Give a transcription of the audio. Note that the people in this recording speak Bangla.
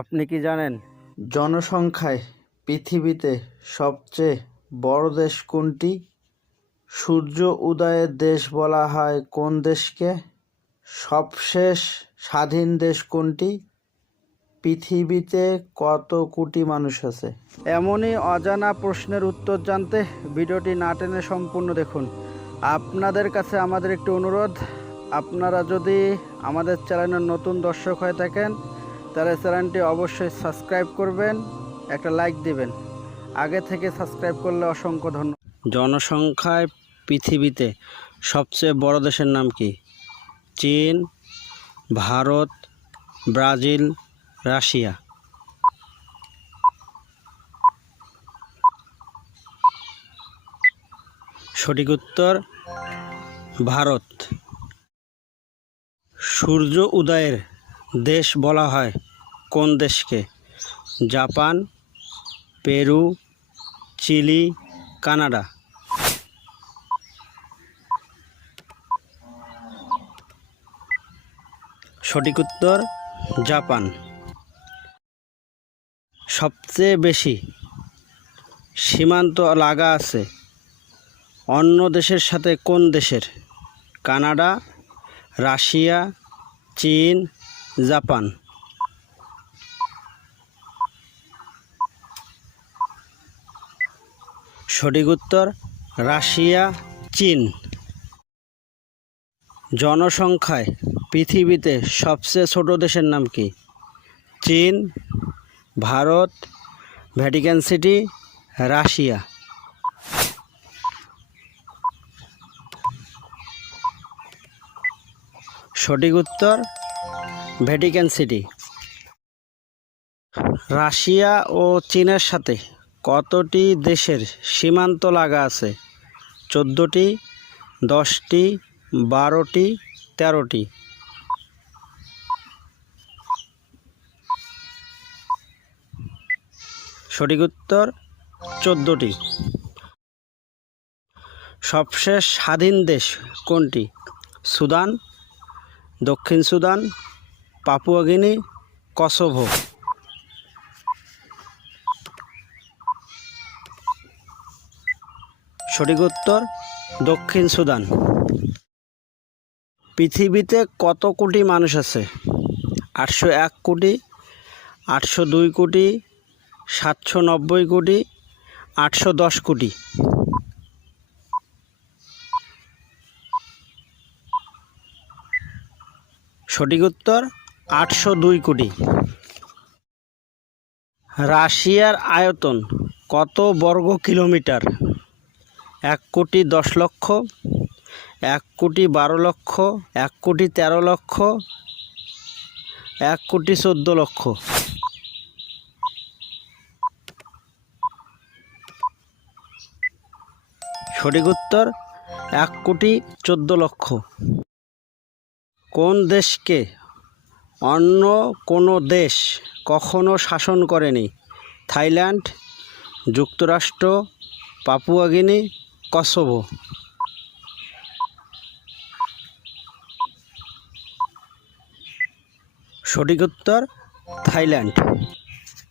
আপনি কি জানেন জনসংখ্যায় পৃথিবীতে সবচেয়ে বড় দেশ কোনটি? সূর্য উদয়ের দেশ বলা হয় কোন দেশকে? সবশেষ স্বাধীন দেশ কোনটি? পৃথিবীতে কত কোটি মানুষ আছে? এমনই অজানা প্রশ্নের উত্তর জানতে ভিডিওটি না টেনে সম্পূর্ণ দেখুন। আপনাদের কাছে আমাদের একটি অনুরোধ, আপনারা যদি আমাদের চ্যানেলের নতুন দর্শক হয়ে থাকেন তাহলে চ্যানেলটি অবশ্যই সাবস্ক্রাইব করবেন, একটা লাইক দিবেন। আগে থেকে সাবস্ক্রাইব করলে অসংখ্য ধন্যবাদ। জনসংখ্যায় পৃথিবীতে সবচেয়ে বড় দেশের নাম কি? চীন, ভারত, ব্রাজিল, রাশিয়া। সঠিক উত্তর ভারত। সূর্য উদয়ের দেশ বলা হয় কোন দেশকে? Japan, Peru, Chile, Canada. সঠিক উত্তর জাপান। সবচেয়ে বেশি সীমান্ত লাগা আছে অন্য দেশের সাথে কোন দেশের? কানাডা, রাশিয়া, চীন, জাপান। সঠিক উত্তর রাশিয়া, চীন। জনসংখ্যায় পৃথিবীতে সবচেয়ে ছোট দেশের নাম কি? চীন, ভারত, ভ্যাটিকান সিটি, রাশিয়া। সঠিক উত্তর ভ্যাটিকান সিটি। রাশিয়া ও চীনের সাথে কতটি দেশের সীমান্ত লাগা আছে? 14টি, 10টি, 12টি, 13টি। সঠিক উত্তর 14টি। সবশেষ স্বাধীন দেশ কোনটি? সুদান, দক্ষিণ সুদান, পাপুয়া গিনি, কসোভো। সঠিক উত্তর দক্ষিণ সুদান। পৃথিবীতে কত কোটি মানুষ আছে? 801 কোটি, 802 কোটি, 790 কোটি, 810 কোটি। সঠিক উত্তর 802 কোটি। রাশিয়ার আয়তন কত বর্গ কিলোমিটার? 1 কোটি 10 লক্ষ, 1 কোটি 12 লক্ষ, 1 কোটি 13 লক্ষ, 1 কোটি 14 লক্ষ। সঠিক উত্তর 1 কোটি 14 লক্ষ। কোন দেশকে অন্য কোনো দেশ কখনো শাসন করেনি? থাইল্যান্ড, যুক্তরাষ্ট্র, পাপুয়া গিনি, কসোভো। সঠিক উত্তর থাইল্যান্ড।